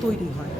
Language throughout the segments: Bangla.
তৈরি হয়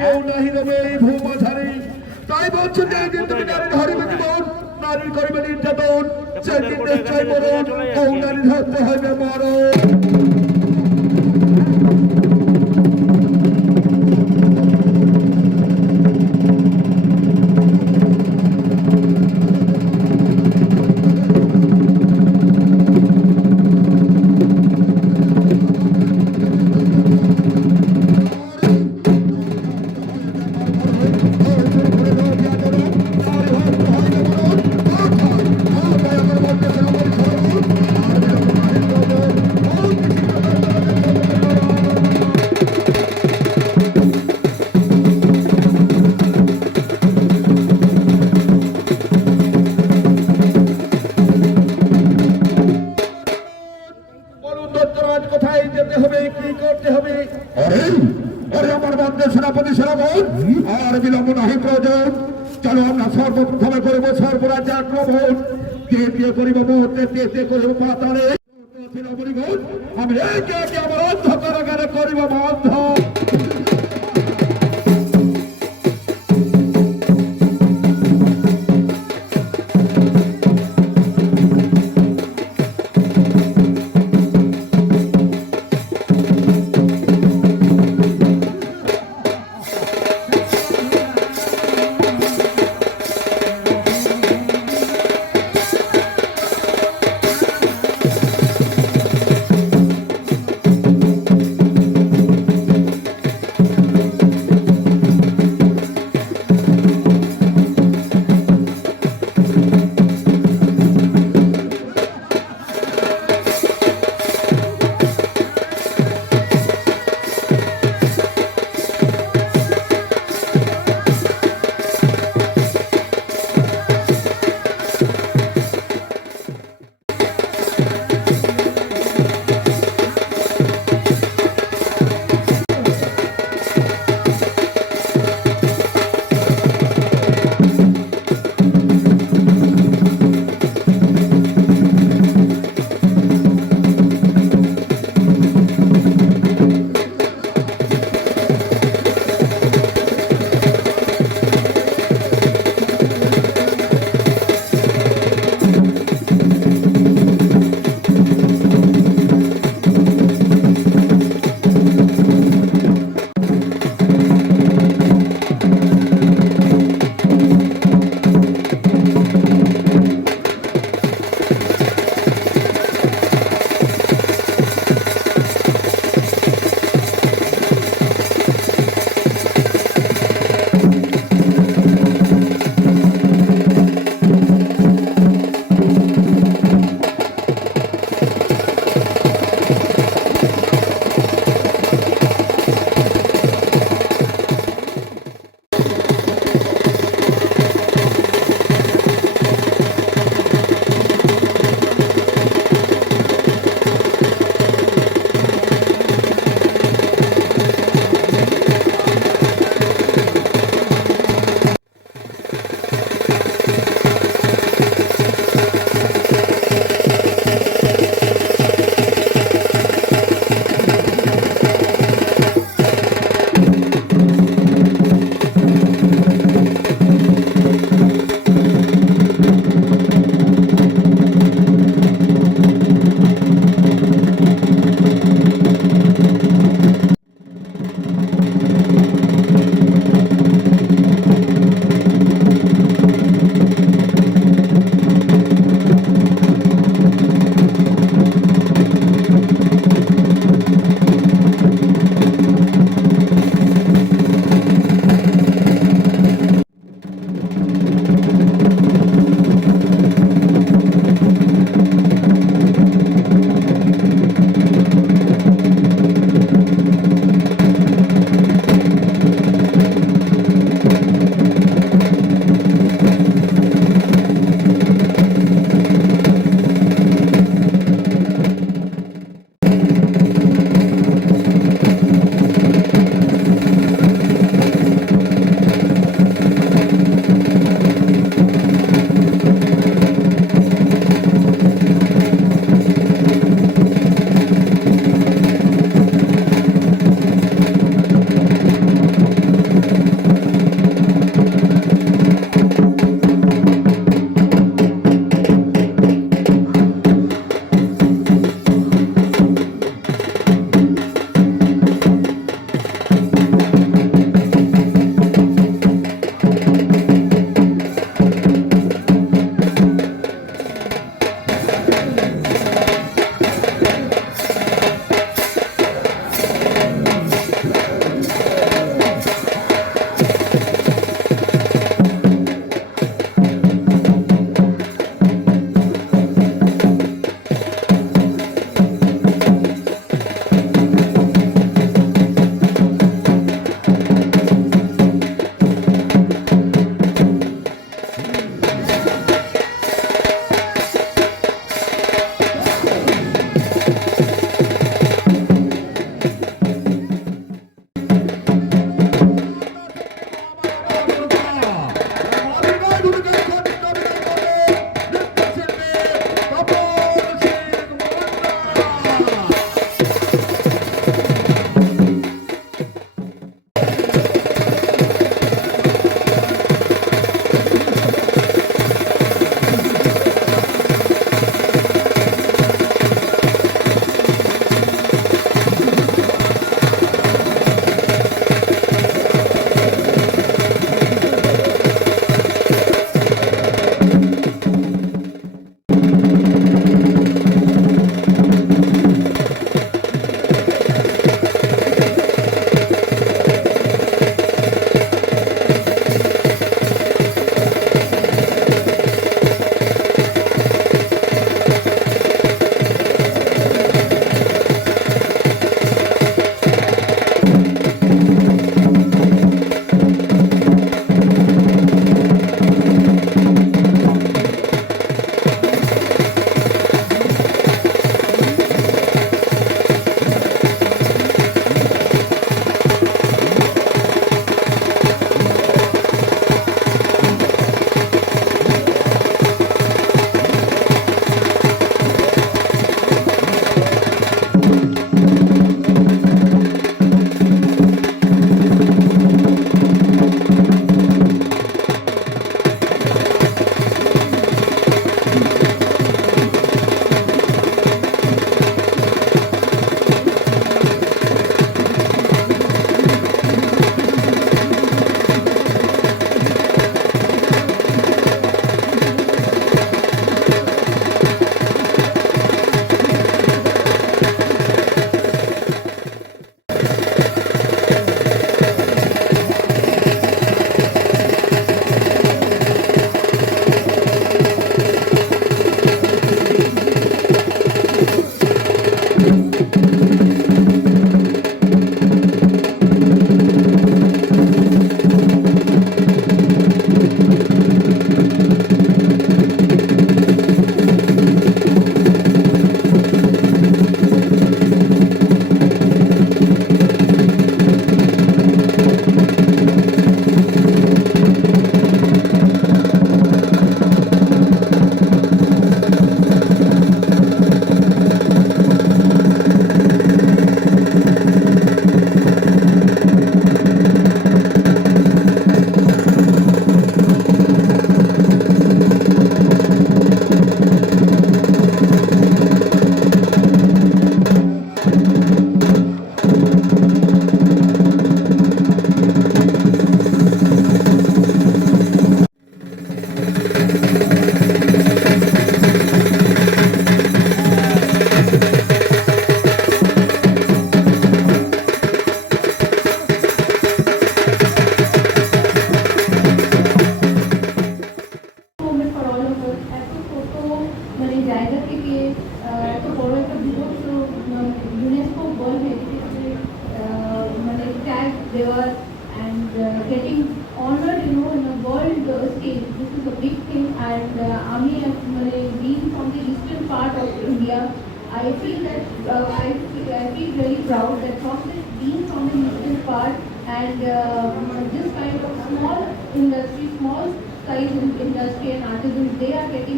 কেউ নাহি দেবে তাই বলছে যে দিন তুমি নারীর নারীর করবে নির্যাতন। সেদিন চাইব কেউ নারীর হাতে হবে মরণ। সর্বরাজ্য আক্রমণ দিয়ে দিয়ে করিব মুহূর্তে দিয়ে দিয়ে করিব পাতালে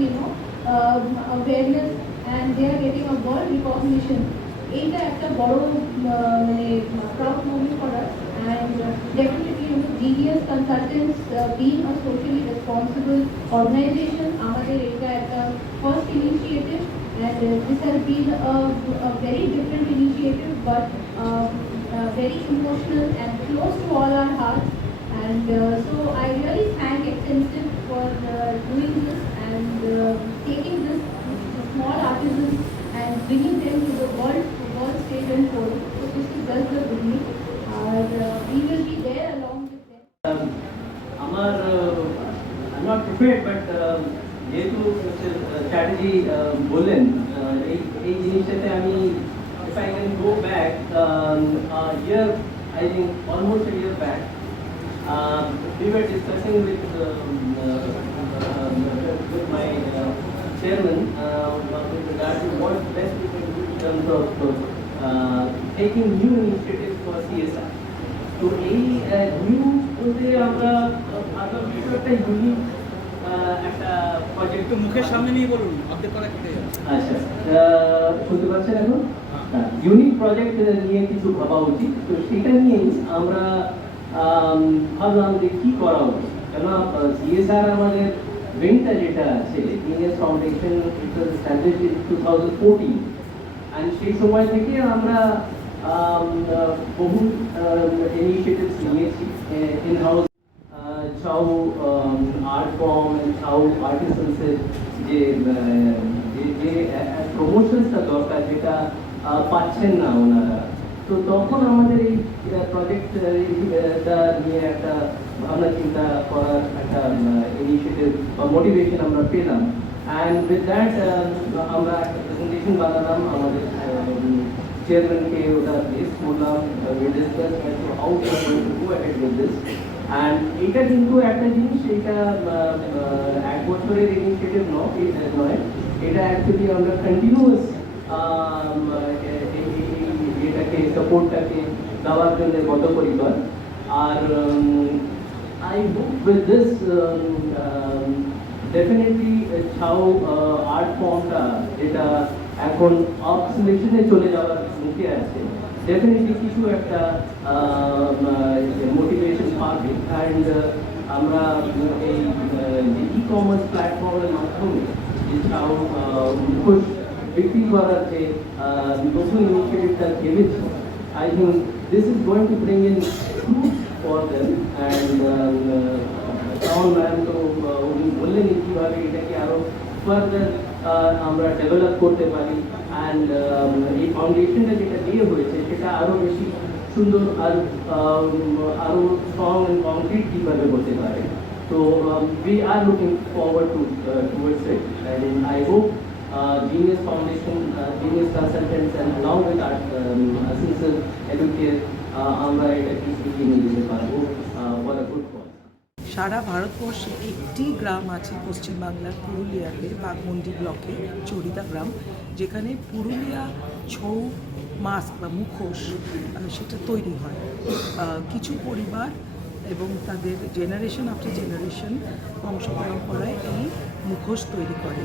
you know um, awareness and they are getting a world recognition. এইটা একটা বড় আহ, মানে proud moment for us and definitely Genius Consultants being a socially responsible organisation আমাদের এটা একটা first initiative and uh, this has been a, a very different initiative but um, uh, very emotional and close to all our hearts and uh, so I really thank Extensive for uh, doing this and uh, taking this small artisans and bringing them to the world, world stage and forum. So this is just the beginning. And uh, we will be there along with them. Um, আমার আই নট প্রিপেয়ার্ড বাট যেহেতু স্ট্র্যাটেজি বললেন uh, এই এই জিনিসটাতে আমি if I can go back year I think almost year back we were discussing with um, uh, um, with my uh, chairman uh, with regard to what best we can do in terms of uh, taking new initiatives for CSR. তো এই নিউ বলতে আমরা আমরা একটা ইউনিক একটা প্রজেক্ট মুখের সামনে নিয়ে বলুন অর্ধেক কথা কেটে আচ্ছা আহ, শুনতে পাচ্ছেন এখন? ইউনিক প্রজেক্ট নিয়ে কিছু ভাবা উচিত। তো সেটা নিয়েই আমরা আম, ভাবলাম যে কি করা উচিত? কেন সিএসআর আমাদের ব্রেনটা যেটা আছে genius foundation establish in two thousand fourteen and সেই সময় থেকে আমরা বহু ইনিশিয়েটিভস নিয়েছি in house Chhau art form Chhau আর্টিসেন্সের যে যে প্রমোশনসটা দরকার, যেটা পাচ্ছেন না ওনারা। তো তখন আমাদের এই প্রজেক্টটা নিয়ে একটা ভাবনা চিন্তা করার একটা ইনিশিয়েটিভ বা মোটিভেশন আমরা পেলাম। অ্যান্ড উইথ দ্যাট আমরা একটা প্রেজেন্টেশন বানালাম আমাদের চেয়ারম্যানকে ওটা বেস করলাম we discuss how we are going to go ahead with this and এটা কিন্তু একটা জিনিস এটা আহ, আহ, এক বছরের ইনিশিয়েটিভ নয় এটা অ্যাকচুয়ালি আমরা কন্টিনিউয়াস এটাকে সাপোর্টটাকে দেওয়ার জন্য বদ্ধপরিকর আর I hope with this definitely Chhau art ফর্মটা যেটা এখন অক্সিলেশনে চলে যাওয়ার মুখে আছে ডেফিনেটলি কিছু একটা মোটিভেশন পাবে অ্যান্ড আমরা এই ই কমার্স প্ল্যাটফর্মের মাধ্যমে যে ছাও মুখোশ বিক্রি করার যে আহ, নতুন ইনিশিয়েটিভটা ভেবেছি I think this is going to bring in fruit for them and Shaon ma'am তো উনি বললেন কীভাবে এটাকে আরও ফার্দার আমরা ডেভেলপ করতে পারি অ্যান্ড এই ফাউন্ডেশনটা যেটা দিয়ে হয়েছে সেটা আরও বেশি সুন্দর আর আরও স্ট্রং অ্যান্ড কংক্রিট কীভাবে হতে পারে are looking forward to uh, towards it, and I hope uh, Genius Foundation, uh, Genius Consultants, and along with our um, assistant educators, uh, আমরা এটাকে এগিয়ে নিয়ে যেতে পারব uh, a good cause. সারা ভারতবর্ষে একটি গ্রাম আছে পশ্চিমবাংলার পুরুলিয়াতে বাঘমন্ডি ব্লকে চরিদা গ্রাম যেখানে পুরুলিয়া ছৌ মাস্ক বা মুখোশ সেটা তৈরি হয়। কিছু পরিবার এবং তাদের জেনারেশন আফটার জেনারেশন বংশ পরম্পরায় এই মুখোশ তৈরি করে।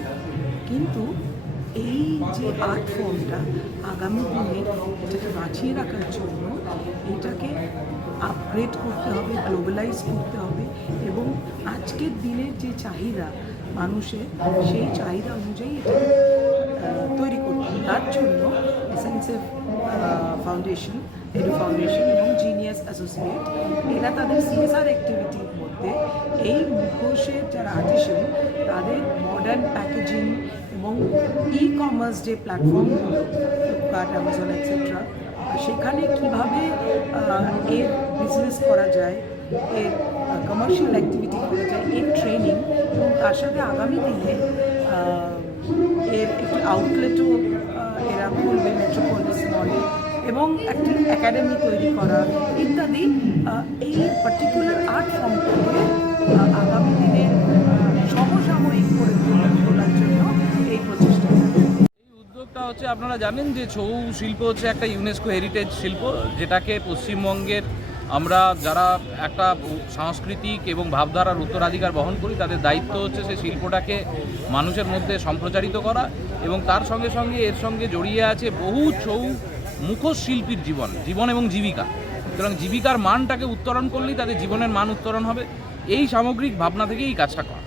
কিন্তু এই যে আর্ট ফর্মটা আগামী দিনে এটাকে বাঁচিয়ে রাখার জন্য এটাকে আপগ্রেড করতে হবে গ্লোবালাইজ করতে হবে এবং আজকের দিনের যে চাহিদা মানুষের, সেই চাহিদা অনুযায়ী এটা তৈরি করতে হবে। তার জন্য এসেন্সিভ ফাউন্ডেশন এডু ফাউন্ডেশন এবং জিনিয়াস অ্যাসোসিয়েট এরা তাদের সিএসআর অ্যাক্টিভিটির মধ্যে এই মুখোশের যারা আর্টিশন তাদের মডার্ন প্যাকেজিং এবং ই কমার্স যে প্ল্যাটফর্মগুলো ফ্লিপকার্ট অ্যামাজন এটসেট্রা সেখানে কীভাবে এর বিজনেস করা যায়, এর কমার্শিয়াল অ্যাক্টিভিটি করা যায়, এর ট্রেনিং এবং তার সাথে আগামী দিনে এর একটি আউটলেটও এরা খুলবে মেট্রোপলিস মলে এবং একটি একাডেমি তৈরি করা, ইত্যাদি এই পার্টিকুলার আর্ট ফর্মটাকে আগামী দিনে সমসাময়িক করে তোলার জন্য এই প্রচেষ্টা। উদ্যোগটা হচ্ছে, আপনারা জানেন যে ছৌ শিল্প হচ্ছে একটা ইউনেস্কো হেরিটেজ শিল্প, যেটাকে পশ্চিমবঙ্গের আমরা যারা একটা সাংস্কৃতিক এবং ভাবধারার উত্তরাধিকার বহন করি, তাদের দায়িত্ব হচ্ছে সেই শিল্পটাকে মানুষের মধ্যে সম্প্রচারিত করা এবং তার সঙ্গে সঙ্গে এর সঙ্গে জড়িয়ে আছে বহু ছৌ মুখোশ শিল্পীর জীবন জীবন এবং জীবিকা। সুতরাং জীবিকার মানটাকে উত্তরণ করলেই তাদের জীবনের মান উত্তরণ হবে। এই সামগ্রিক ভাবনা থেকেই এই কাজটা করা।